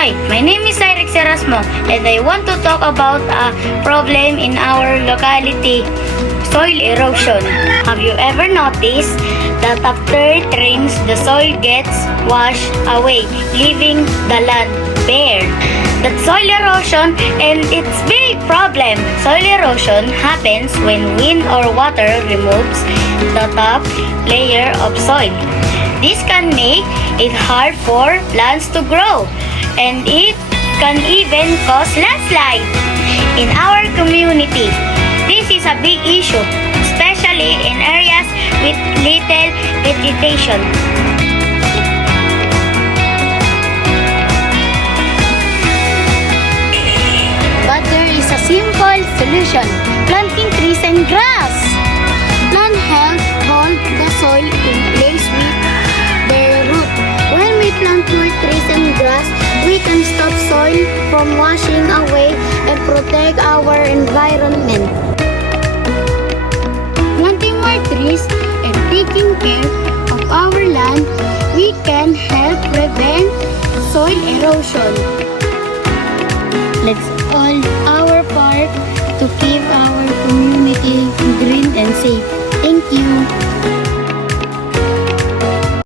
Hi, my name is Cyrix Erasmo and I want to talk about a problem in our locality, soil erosion. Have you ever noticed that after it rains, the soil gets washed away, leaving the land bare? That's soil erosion and it's big problem. Soil erosion happens when wind or water removes the top layer of soil. This can make it hard for plants to grow, and it can even cause landslide. In our community, this is a big issue, especially in areas with little vegetation. But there is a simple solution: planting trees and grass. Plants help hold the soil in place with their root. When we plant more trees and grass, we can stop soil from washing away and protect our environment. Planting more trees and taking care of our land, we can help prevent soil erosion. Let's all our part to keep our community green and safe. Thank you.